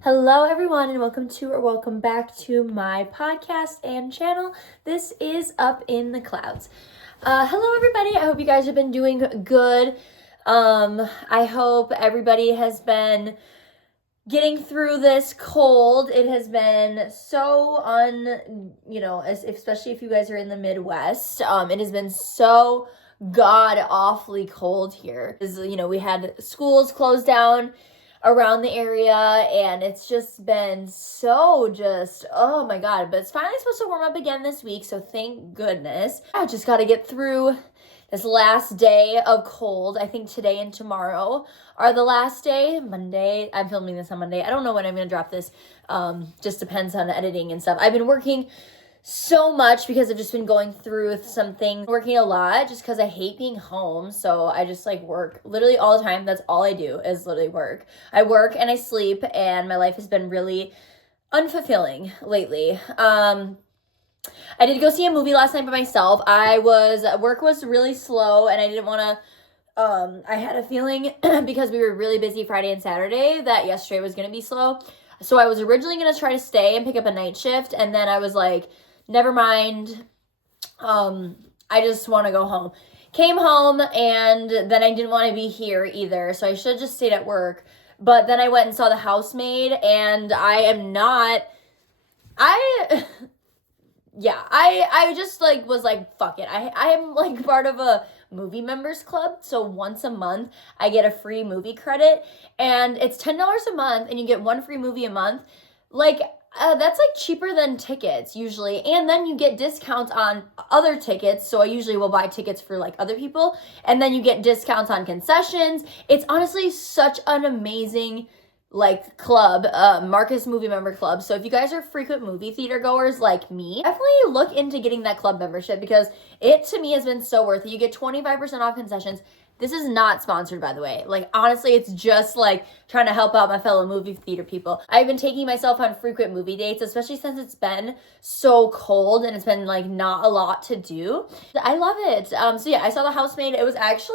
Hello everyone and welcome back to my podcast and channel. This is Up in the Clouds. Hello everybody. I hope you guys have been doing good. I hope everybody has been getting through this cold. It has been so especially if you guys are in the Midwest. It has been so god awfully cold here. We had schools closed down around the area, and it's just been oh my god, but it's finally supposed to warm up again this week, so thank goodness. I just got to get through this last day of cold. I think today and tomorrow are the last day. Monday, I'm filming this on Monday. I don't know when I'm gonna drop this. Just depends on editing and stuff. I've been working so much because I've just been going through something, working a lot just because I hate being home. So I just work literally all the time. That's all I do is literally work. I work and I sleep, and my life has been really unfulfilling lately. I did go see a movie last night by myself. Work was really slow, and I didn't want to, I had a feeling because we were really busy Friday and Saturday that yesterday was going to be slow. So I was originally going to try to stay and pick up a night shift, and then I was like, never mind. I just want to go home. Came home, and then I didn't want to be here either, so I should have just stayed at work. But then I went and saw The Housemaid, and I just was like, fuck it. I am part of a movie members club, so once a month I get a free movie credit, and it's $10 a month, and you get one free movie a month. That's cheaper than tickets usually, and then you get discounts on other tickets. So I usually will buy tickets for other people, and then you get discounts on concessions. It's honestly such an amazing club, Marcus Movie Member Club. So if you guys are frequent movie theater goers like me, definitely look into getting that club membership, because it to me has been so worth it. You get 25% off concessions. This is not sponsored, by the way. Honestly, it's just trying to help out my fellow movie theater people. I've been taking myself on frequent movie dates, especially since it's been so cold and it's been not a lot to do. I love it. So yeah, I saw The Housemaid. It was actually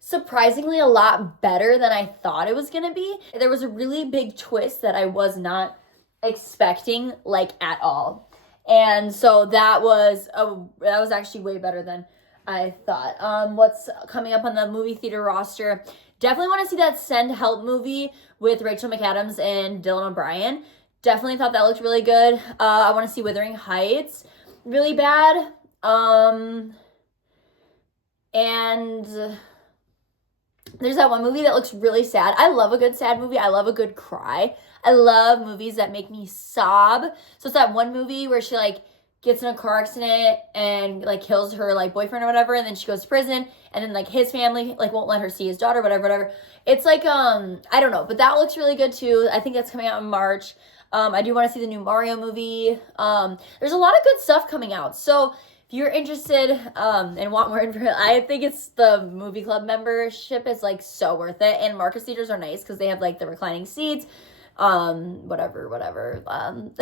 surprisingly a lot better than I thought it was gonna be. There was a really big twist that I was not expecting at all. And so that was actually way better than I thought. What's coming up on the movie theater roster? Definitely want to see that Send Help movie with Rachel McAdams and Dylan O'Brien. Definitely thought that looked really good. I want to see Wuthering Heights really bad. And there's that one movie that looks really sad. I love a good sad movie. I love a good cry. I love movies that make me sob. So it's that one movie where she gets in a car accident and kills her boyfriend or whatever, and then she goes to prison, and then his family won't let her see his daughter, whatever. It's I don't know, but that looks really good too. I think that's coming out in March. I do want to see the new Mario movie. There's a lot of good stuff coming out. So if you're interested and want more information, I think it's the movie club membership is so worth it. And Marcus theaters are nice because they have the reclining seats, whatever. And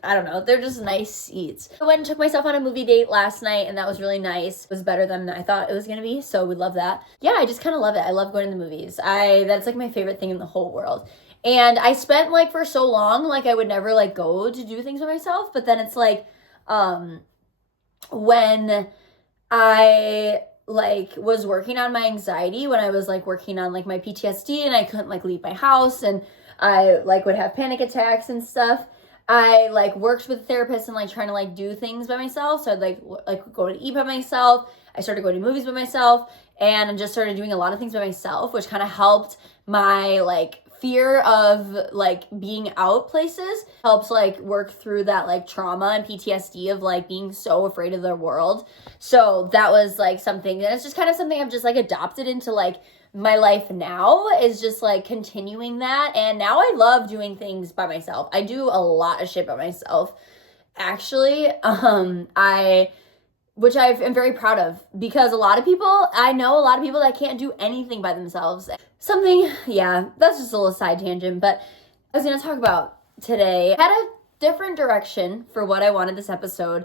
I don't know, they're just nice seats. I went and took myself on a movie date last night, and that was really nice. It was better than I thought it was gonna be, so we love that. Yeah, I just kind of love it. I love going to the movies. That's my favorite thing in the whole world. And I spent for so long I would never go to do things by myself, but then it's when I was working on my anxiety, when I was working on my PTSD, and I couldn't leave my house, and I would have panic attacks and stuff, I worked with a therapist and trying to do things by myself. So I'd go to eat by myself. I started going to movies by myself, and I just started doing a lot of things by myself, which kind of helped my fear of being out places. Helps work through that trauma and PTSD of being so afraid of the world. So that was something, and it's just kind of something I've just adopted into my life now, is just continuing that. And now I love doing things by myself. I do a lot of shit by myself, actually. Which I am very proud of, because I know a lot of people that can't do anything by themselves. That's just a little side tangent, but I was going to talk about today. I had a different direction for what I wanted this episode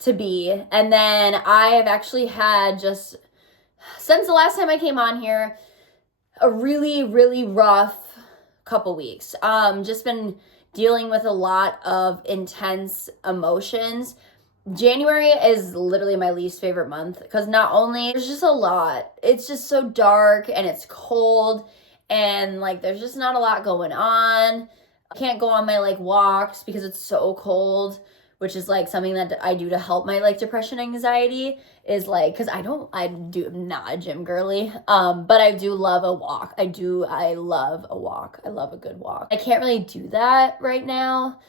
to be, and then I have actually had just, since the last time I came on here, a really, really rough couple weeks. Just been dealing with a lot of intense emotions. January is literally my least favorite month because not only there's just a lot, it's just so dark and it's cold and like there's just not a lot going on. I can't go on my like walks because it's so cold, which is like something that I do to help my like depression, anxiety, is like, because I'm not a gym girly, but I do love a walk. I love a walk. I love a good walk. I can't really do that right now,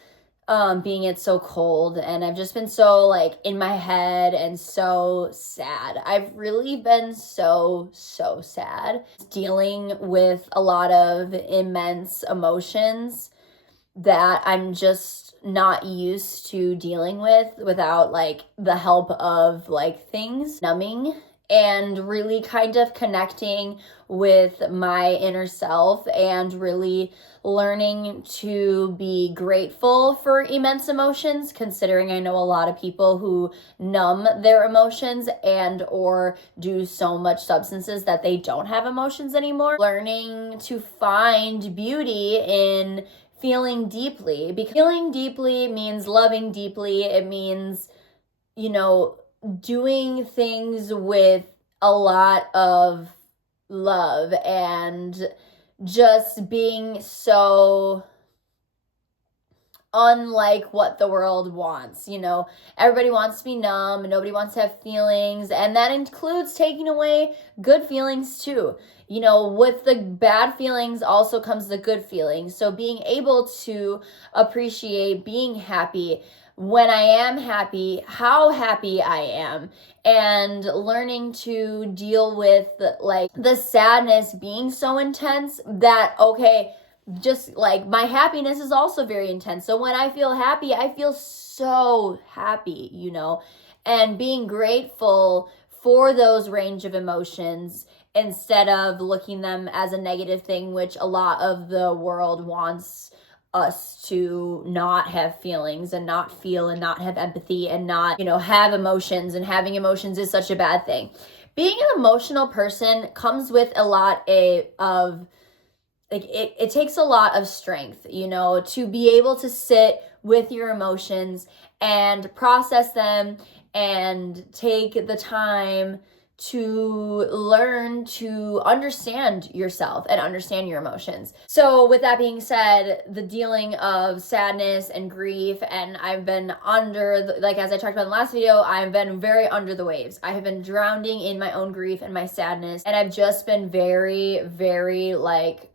being it's so cold, and I've just been so like in my head and so sad. I've really been so sad, dealing with a lot of immense emotions that I'm just not used to dealing with without like the help of like things numbing, and really kind of connecting with my inner self and really learning to be grateful for immense emotions, considering I know a lot of people who numb their emotions and or do so much substances that they don't have emotions anymore. Learning to find beauty in feeling deeply, because feeling deeply means loving deeply. It means, doing things with a lot of love and just being so unlike what the world wants. Everybody wants to be numb and nobody wants to have feelings, and that includes taking away good feelings too. With the bad feelings also comes the good feelings. So being able to appreciate being happy, when I am happy, how happy I am, and learning to deal with like the sadness being so intense that, okay, just like my happiness is also very intense. So when I feel happy, I feel so happy, and being grateful for those range of emotions instead of looking them as a negative thing, which a lot of the world wants us to not have feelings and not feel and not have empathy and not, have emotions, and having emotions is such a bad thing. Being an emotional person comes with a lot of like it takes a lot of strength, to be able to sit with your emotions and process them and take the time to learn to understand yourself and understand your emotions. So with that being said, the dealing of sadness and grief, and I've been as I talked about in the last video, I've been very under the waves. I have been drowning in my own grief and my sadness, and I've just been very, very like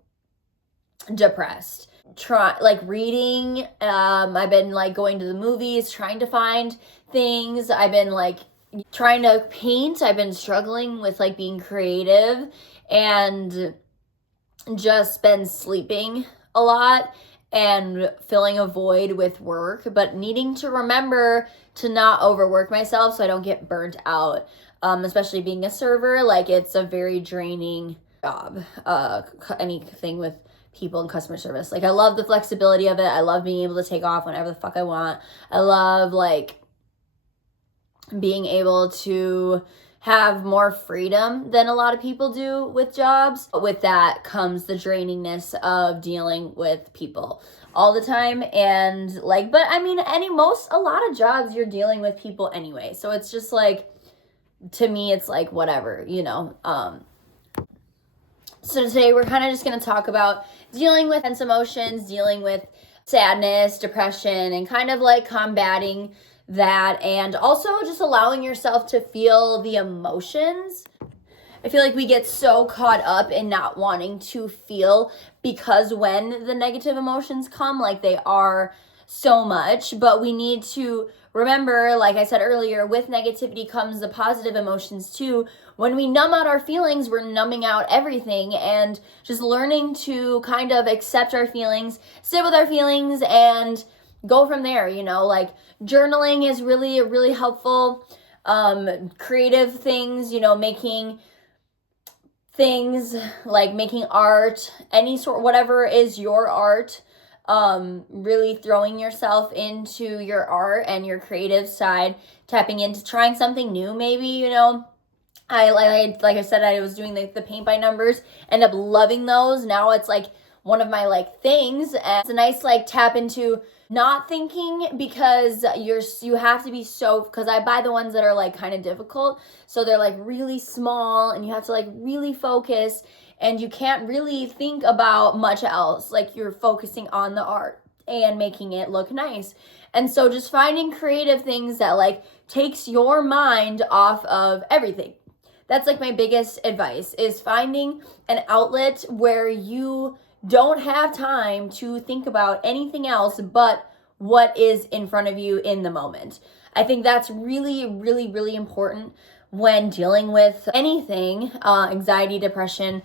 depressed. Reading, I've been like going to the movies, trying to find things. I've been like trying to paint. I've been struggling with like being creative, and just been sleeping a lot and filling a void with work, but needing to remember to not overwork myself so I don't get burnt out, especially being a server. Like, it's a very draining job, anything with people in customer service. Like, I love the flexibility of it. I love being able to take off whenever the fuck I want. I love like being able to have more freedom than a lot of people do with jobs. But with that comes the drainingness of dealing with people all the time. And like, but I mean, a lot of jobs you're dealing with people anyway. So it's just like, to me, it's like whatever, So today we're kind of just going to talk about dealing with intense emotions, dealing with sadness, depression, and kind of like combating that, and also just allowing yourself to feel the emotions. I feel like we get so caught up in not wanting to feel, because when the negative emotions come, like, they are so much, but we need to remember, like I said earlier, with negativity comes the positive emotions too. When we numb out our feelings, we're numbing out everything, and just learning to kind of accept our feelings, sit with our feelings, and go from there. Like, journaling is really, really helpful. Creative things, making things like making art, any sort, whatever is your art, really throwing yourself into your art and your creative side, tapping into trying something new, maybe. I like I said, I was doing the paint by numbers, end up loving those. Now it's like one of my like things. And it's a nice like tap into not thinking, because you have to be so, because I buy the ones that are like kind of difficult. So they're like really small and you have to like really focus, and you can't really think about much else. Like you're focusing on the art and making it look nice. And so just finding creative things that like takes your mind off of everything. That's like my biggest advice, is finding an outlet where you don't have time to think about anything else but what is in front of you in the moment. I think that's really, really, really important when dealing with anything, anxiety, depression,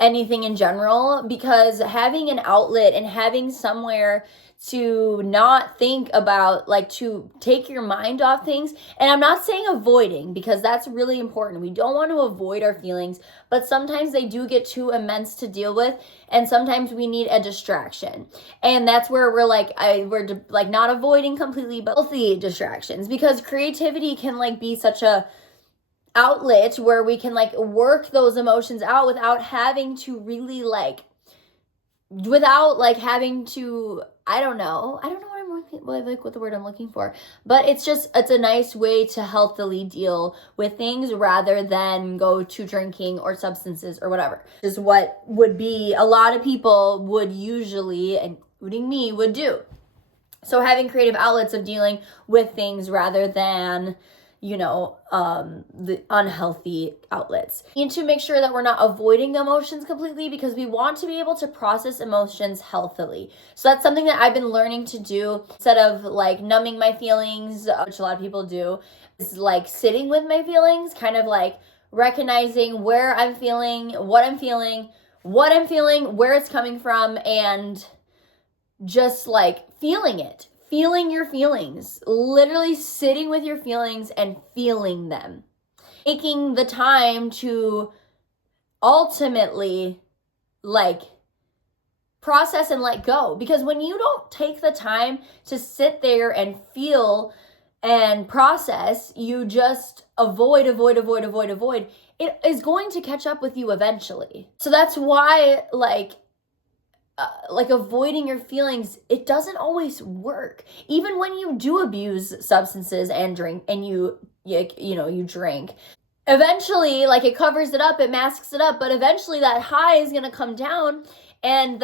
anything in general, because having an outlet and having somewhere to not think about, like to take your mind off things. And I'm not saying avoiding, because that's really important. We don't want to avoid our feelings, but sometimes they do get too immense to deal with, and sometimes we need a distraction. And that's where we're not avoiding completely, but healthy distractions, because creativity can like be such a outlet where we can like work those emotions out without having to really having to, I don't know what the word I'm looking for, but it's a nice way to healthily deal with things rather than go to drinking or substances or whatever. Is what would be a lot of people would usually, including me, would do. So having creative outlets of dealing with things rather than the unhealthy outlets. We need to make sure that we're not avoiding emotions completely, because we want to be able to process emotions healthily. So that's something that I've been learning to do, instead of like numbing my feelings, which a lot of people do, is like sitting with my feelings, kind of like recognizing where I'm feeling, what I'm feeling, where it's coming from, and just like feeling it. Feeling your feelings, literally sitting with your feelings and feeling them. Taking the time to ultimately like process and let go. Because when you don't take the time to sit there and feel and process, you just avoid. It is going to catch up with you eventually. So that's why avoiding your feelings, it doesn't always work. Even when you do abuse substances and drink, and you drink, eventually it covers it up, it masks it up, but eventually that high is going to come down, and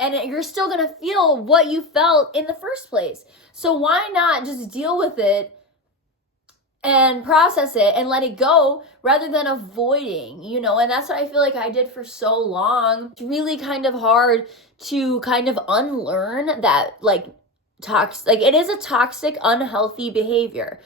you're still going to feel what you felt in the first place. So why not just deal with it and process it and let it go, rather than avoiding, and that's what I feel like I did for so long. It's really kind of hard to kind of unlearn that it is a toxic, unhealthy behavior,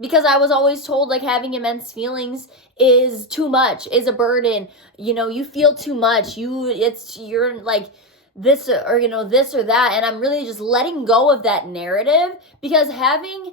because I was always told having immense feelings is too much, is a burden, you feel too much, you're like this or this or that. And I'm really just letting go of that narrative, because having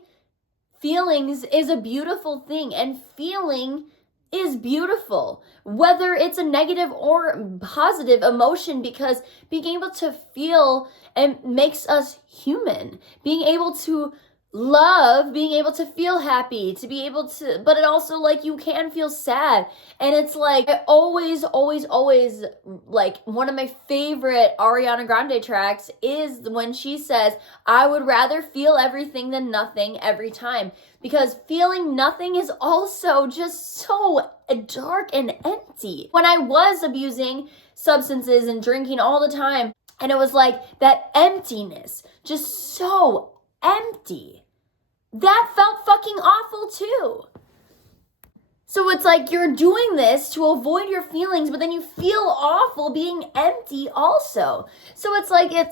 feelings is a beautiful thing, and feeling is beautiful, whether it's a negative or positive emotion, because being able to feel and makes us human. Being able to love, being able to feel happy, to be able to, but it also you can feel sad. And it's I always one of my favorite Ariana Grande tracks is when she says, I would rather feel everything than nothing every time, because feeling nothing is also just so dark and empty. When I was abusing substances and drinking all the time, and it was that emptiness, just so empty, that felt fucking awful too. So it's you're doing this to avoid your feelings, but then you feel awful being empty also. So it's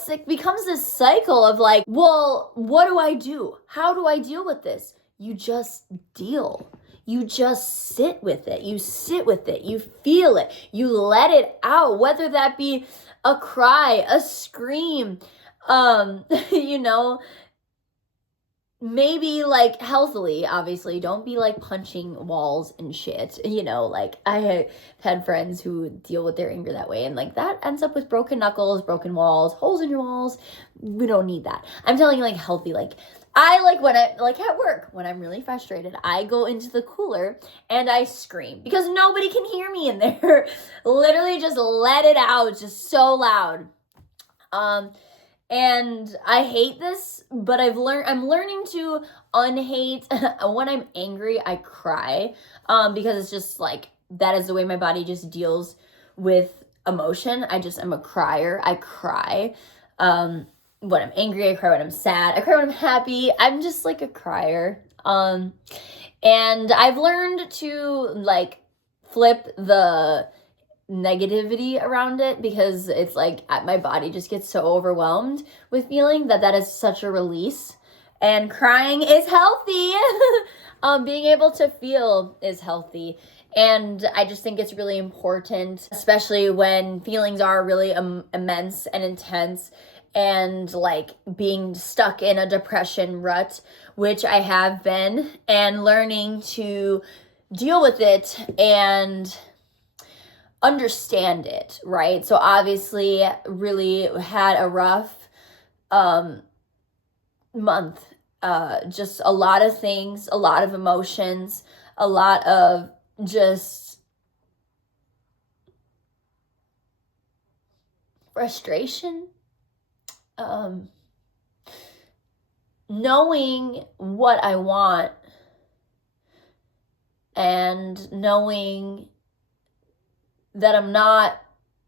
it becomes this cycle of well, what do I do? How do I deal with this? You just deal. You just sit with it. You sit with it. You feel it. You let it out, whether that be a cry, a scream, maybe healthily, obviously. Don't be punching walls and shit. I have had friends who deal with their anger that way, and that ends up with broken knuckles, broken walls, holes in your walls. We don't need that. I'm telling you healthy, I like when I like at work when I'm really frustrated, I go into the cooler and I scream because nobody can hear me in there. Literally just let it out, just so loud. And I hate this, but I'm learning to unhate. When I'm angry, I cry, because it's just like, that is the way my body just deals with emotion. I'm a crier. I cry. When I'm angry, I cry. When I'm sad, I cry. When I'm happy, I'm just like a crier. And I've learned to like flip the negativity around it, because it's like my body just gets so overwhelmed with feeling that is such a release, and crying is healthy. Being able to feel is healthy, and I just think it's really important, especially when feelings are really immense and intense, and like being stuck in a depression rut, which I have been, and learning to deal with it and understand it, right? So obviously really had a rough month. Just a lot of things, a lot of emotions, a lot of just frustration. Knowing what I want and knowing that I'm not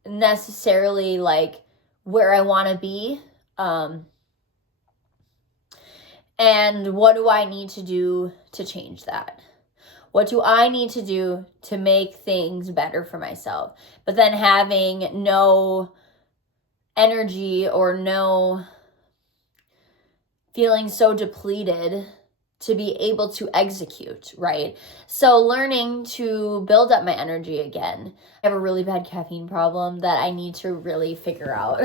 necessarily like where I want to be. And what do I need to do to change that? What do I need to do to make things better for myself? But then having no energy or no feeling so depleted to be able to execute, right? So learning to build up my energy again. I have a really bad caffeine problem that I need to really figure out.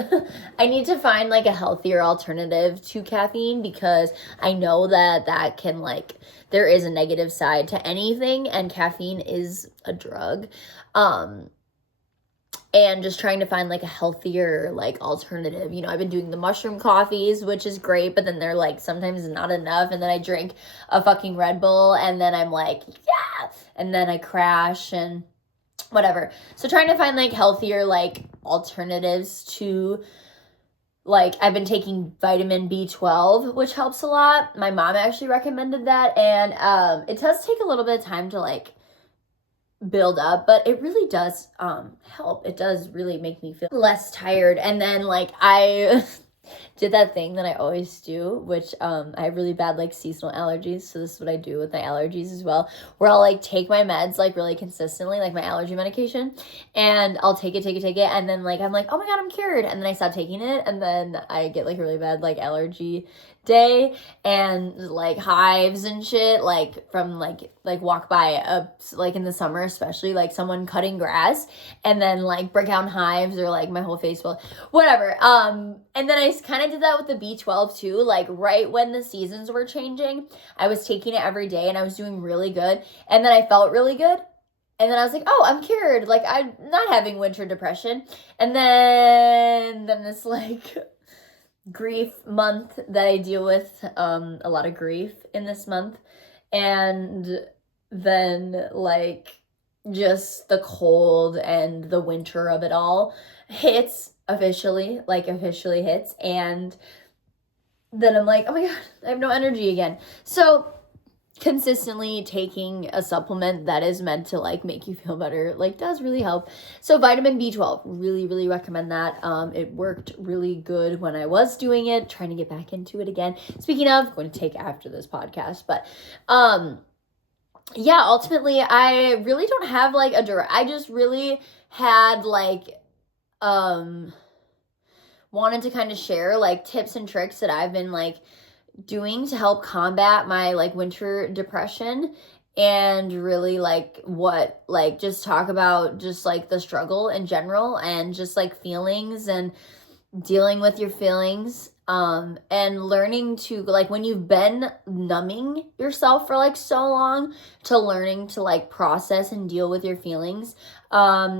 I need to find like a healthier alternative to caffeine, because I know that can like, there is a negative side to anything, and caffeine is a drug. And just trying to find like a healthier like alternative. You know, I've been doing the mushroom coffees, which is great, but then they're like sometimes not enough, and then I drink a fucking Red Bull, and then I'm like, yeah, and then I crash and whatever. So trying to find like healthier like alternatives to, like, I've been taking vitamin B12, which helps a lot. My mom actually recommended that, and it does take a little bit of time to like build up, but it really does help. It does really make me feel less tired. And then like I did that thing that I always do, which I have really bad like seasonal allergies, so this is what I do with my allergies as well, where I'll like take my meds like really consistently, like my allergy medication, and I'll take it, and then like I'm like, oh my god, I'm cured, and then I stop taking it, and then I get like really bad like allergy day and like hives and shit, like from like walk by like in the summer, especially like someone cutting grass, and then like break out hives, or like my whole face will whatever. And then I kind of did that with the B12 too, like right when the seasons were changing, I was taking it every day and I was doing really good, and then I felt really good. And then I was like, oh, I'm cured. Like, I'm not having winter depression. And then this, like, grief month that I deal with, a lot of grief in this month. And then, like, just the cold and the winter of it all hits officially hits. And then I'm like, oh my god, I have no energy again. So consistently taking a supplement that is meant to like make you feel better like does really help. So vitamin B12, really recommend that. It worked really good when I was doing it, trying to get back into it again. Speaking of, I'm going to take after this podcast, but yeah, ultimately I really don't have like I just really had like wanted to kind of share like tips and tricks that I've been like doing to help combat my like winter depression, and really like what just talk about just like the struggle in general, and just like feelings, and dealing with your feelings, and learning to, like, when you've been numbing yourself for like so long, to learning to like process and deal with your feelings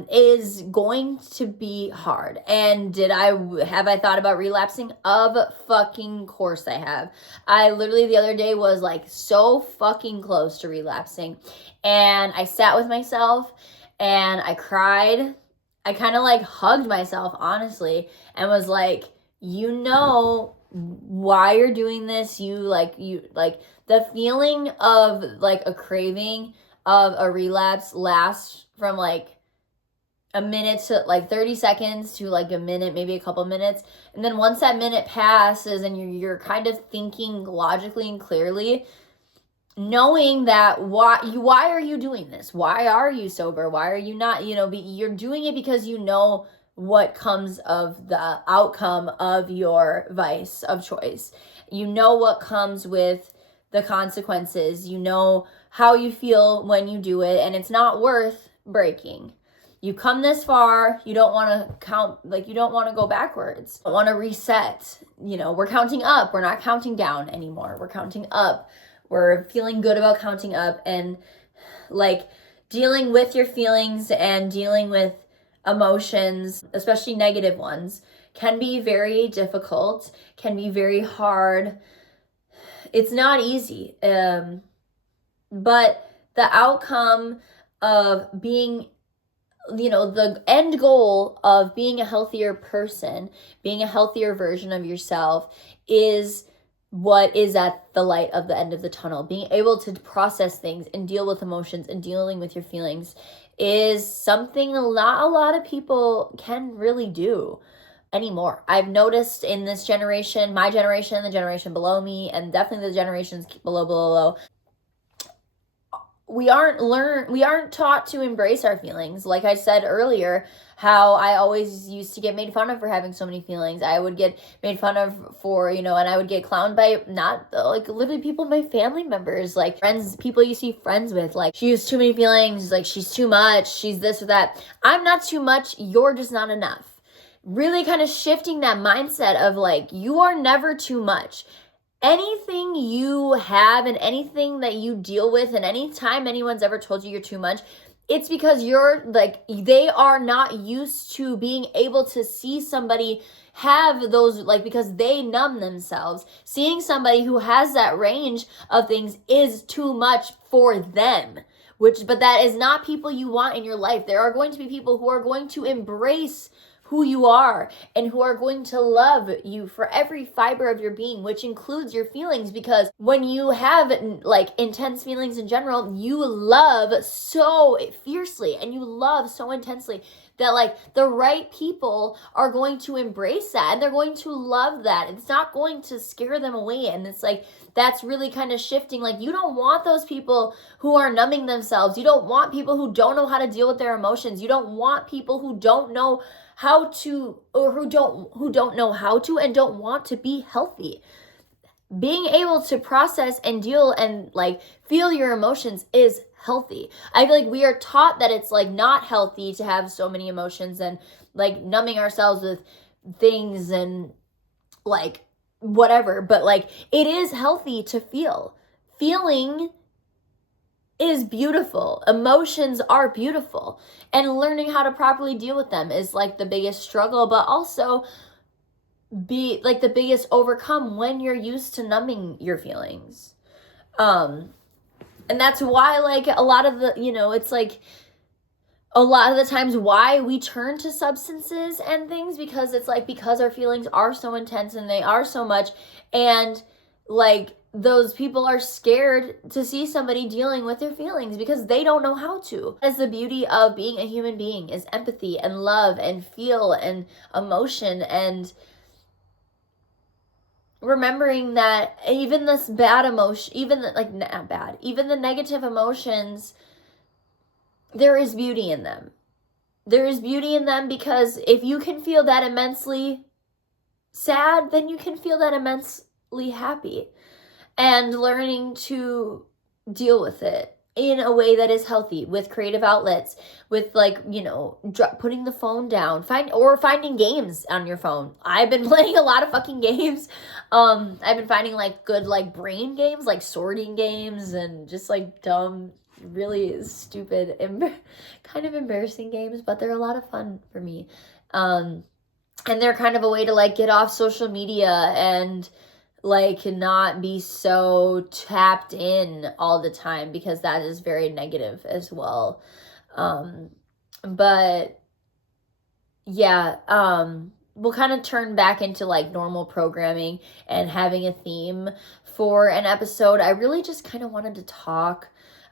is going to be hard. And have I thought about relapsing? Of fucking course I have. I literally the other day was like so fucking close to relapsing, and I sat with myself and I cried. I kind of like hugged myself, honestly, and was like, you know why you're doing this. You like the feeling of like a craving of a relapse lasts from like a minute to like 30 seconds to like a minute, maybe a couple minutes. And then once that minute passes and you're kind of thinking logically and clearly, knowing that why are you doing this? Why are you sober? Why are you not, you're doing it because you know what comes of the outcome of your vice of choice. You know what comes with the consequences. You know how you feel when you do it, and it's not worth breaking. You come this far, you don't want to you don't want to go backwards. You want to reset. We're counting up. We're not counting down anymore. We're counting up. We're feeling good about counting up, and like dealing with your feelings and dealing with emotions, especially negative ones, can be very difficult, can be very hard. It's not easy. But the outcome of being, the end goal of being a healthier person, being a healthier version of yourself, is what is at the light of the end of the tunnel. Being able to process things and deal with emotions and dealing with your feelings is something not a lot of people can really do anymore. I've noticed in this generation, my generation, the generation below me, and definitely the generations below, we aren't taught to embrace our feelings. Like I said earlier, how I always used to get made fun of for having so many feelings. I would get made fun of for, and I would get clowned by not like literally people, my family members, like friends, people you see friends with, like, she has too many feelings, like she's too much, she's this or that. I'm not too much, you're just not enough. Really kind of shifting that mindset of like, you are never too much. Anything you have and anything that you deal with, and anytime anyone's ever told you you're too much, it's because they are not used to being able to see somebody have those, because they numb themselves. Seeing somebody who has that range of things is too much for them. But that is not people you want in your life. There are going to be people who are going to embrace who you are and who are going to love you for every fiber of your being, which includes your feelings, because when you have intense feelings in general, you love so fiercely and you love so intensely that the right people are going to embrace that and they're going to love that. It's not going to scare them away. And it's that's really kind of shifting. You don't want those people who are numbing themselves. You don't want people who don't know how to deal with their emotions. You don't want people who don't know how to, or who don't know how to and don't want to be healthy. Being able to process and deal and feel your emotions is healthy. I feel we are taught that it's not healthy to have so many emotions and numbing ourselves with things and whatever, but it is healthy to feel. Feeling is beautiful. Emotions are beautiful. And learning how to properly deal with them is the biggest struggle, but also be the biggest overcome when you're used to numbing your feelings. And that's why a lot of the, it's a lot of the times why we turn to substances and things, because it's because our feelings are so intense and they are so much, and those people are scared to see somebody dealing with their feelings because they don't know how to. That's the beauty of being a human being, is empathy and love and feel and emotion, and remembering that even this bad emotion, even even the negative emotions, there is beauty in them. There is beauty in them, because if you can feel that immensely sad, then you can feel that immensely happy. And learning to deal with it in a way that is healthy, with creative outlets, with like, putting the phone down, finding games on your phone. I've been playing a lot of fucking games. I've been finding like good like brain games, like sorting games, and just like dumb, really stupid, kind of embarrassing games, but they're a lot of fun for me. And they're kind of a way to like get off social media and like not be so tapped in all the time, because that is very negative as well. But yeah, we'll kind of turn back into like normal programming and having a theme for an episode. I really just kind of wanted to talk.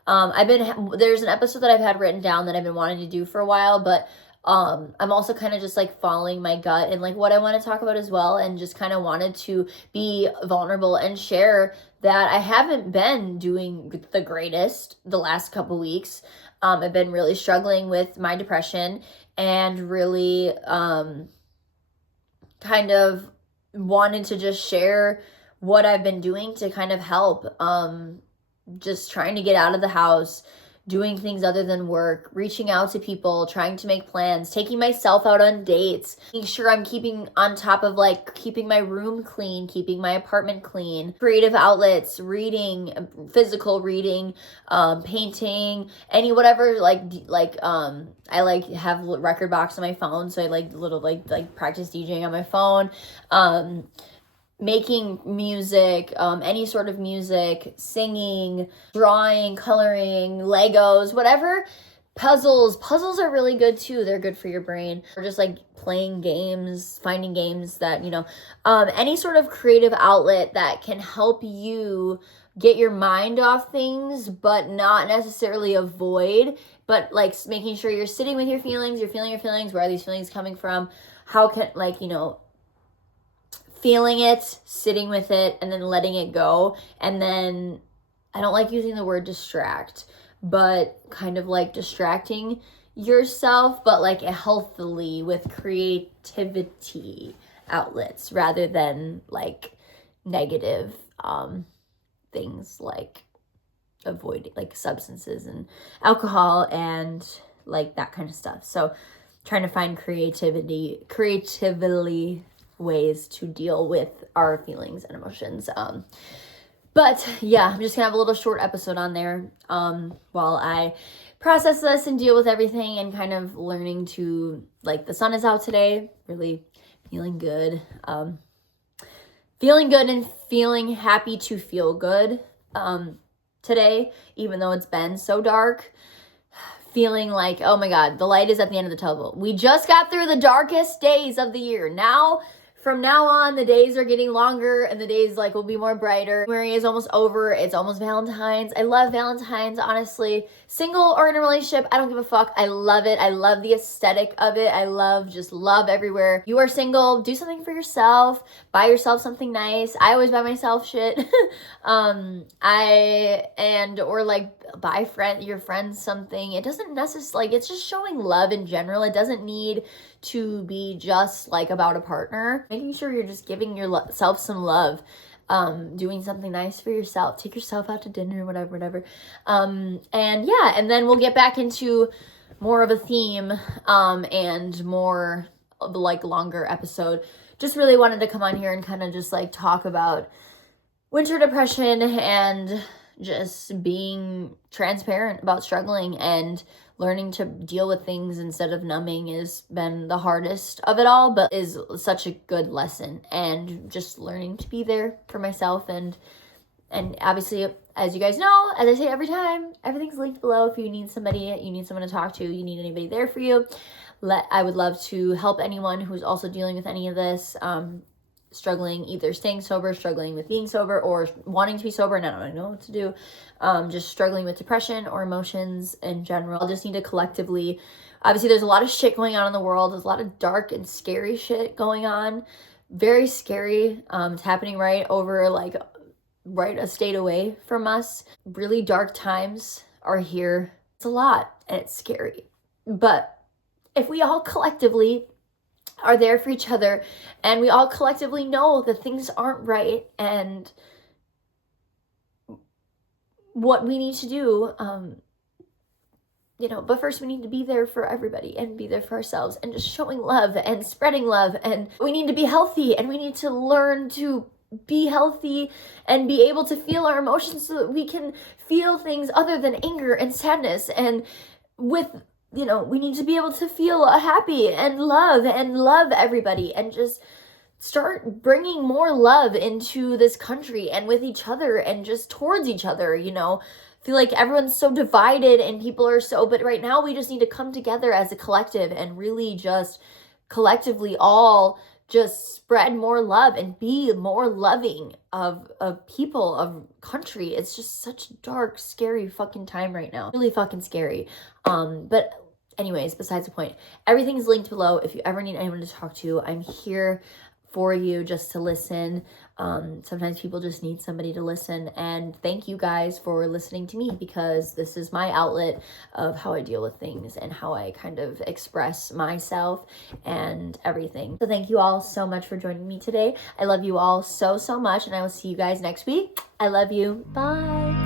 There's an episode that I've had written down that I've been wanting to do for a while, but I'm also kind of just like following my gut and like what I want to talk about as well, and just kind of wanted to be vulnerable and share that I haven't been doing the greatest the last couple weeks. I've been really struggling with my depression, and really kind of wanted to just share what I've been doing to kind of help. Just trying to get out of the house, doing things other than work, reaching out to people, trying to make plans, taking myself out on dates, making sure I'm keeping on top of like keeping my room clean, keeping my apartment clean, creative outlets, reading, physical reading, painting, whatever, I like have record box on my phone, so I like little like practice DJing on my phone, making music, any sort of music, singing, drawing, coloring, Legos, whatever. Puzzles are really good too. They're good for your brain. Or just like playing games, finding games that, any sort of creative outlet that can help you get your mind off things, but not necessarily avoid, but like making sure you're sitting with your feelings, you're feeling your feelings. Where are these feelings coming from? How can, feeling it, sitting with it, and then letting it go. And then, I don't like using the word distract, but kind of like distracting yourself, but like healthily, with creativity outlets rather than like negative things like avoiding like substances and alcohol and like that kind of stuff. So trying to find creatively ways to deal with our feelings and emotions. But yeah, I'm just gonna have a little short episode on there while I process this and deal with everything, and kind of learning to, like, the sun is out today, really feeling good. Feeling good and feeling happy to feel good today, even though it's been so dark. Feeling like, oh my God, the light is at the end of the tunnel. We just got through the darkest days of the year. From now on, the days are getting longer, and the days will be more brighter. January is almost over. It's almost Valentine's. I love Valentine's, honestly. Single or in a relationship, I don't give a fuck. I love it. I love the aesthetic of it. I love just love everywhere. You are single, do something for yourself. Buy yourself something nice. I always buy myself shit. Buy your friends something. It doesn't necessarily, it's just showing love in general. It doesn't need to be just about a partner. Making sure you're just giving yourself some love, doing something nice for yourself. Take yourself out to dinner, whatever. And then we'll get back into more of a theme, and more of longer episode. Just really wanted to come on here and kind of just talk about winter depression and just being transparent about struggling and learning to deal with things instead of numbing has been the hardest of it all, but is such a good lesson. And just learning to be there for myself, and obviously, as you guys know, as I say every time, everything's linked below. If you need somebody, you need someone to talk to, you need anybody there for you, I would love to help anyone who's also dealing with any of this, struggling, either staying sober, struggling with being sober, or wanting to be sober and I don't know what to do, just struggling with depression or emotions in general. I'll just need to collectively, obviously there's a lot of shit going on in the world. There's a lot of dark and scary shit going on. Very scary. It's happening right a state away from us. Really dark times are here. It's a lot and it's scary. But if we all collectively are there for each other, and we all collectively know that things aren't right, and what we need to do, but first we need to be there for everybody and be there for ourselves and just showing love and spreading love. And we need to be healthy, and we need to learn to be healthy and be able to feel our emotions so that we can feel things other than anger and sadness. And with, we need to be able to feel happy and love everybody, and just start bringing more love into this country and with each other and just towards each other. Feel like everyone's so divided and people are but right now we just need to come together as a collective and really just collectively all just spread more love and be more loving of people, of country. It's just such a dark, scary fucking time right now. Really fucking scary. But anyways, besides the point, everything's linked below. If you ever need anyone to talk to, I'm here for you, just to listen. Sometimes people just need somebody to listen, and thank you guys for listening to me, because this is my outlet of how I deal with things and how I kind of express myself and everything. So thank you all so much for joining me today. I love you all so much, and I will see you guys next week. I love you. Bye.